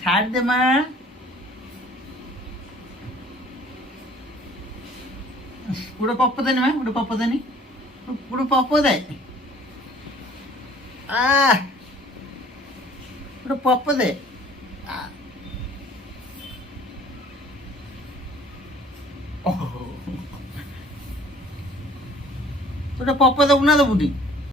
ছাড় দে মা। পুরো পপ্প দেনি মা, পুরো পপ্প দেনি, পুরো পপ্প দে। পুরো পপ্প দে। তোটা পপ্প দেবো না দেবো নি?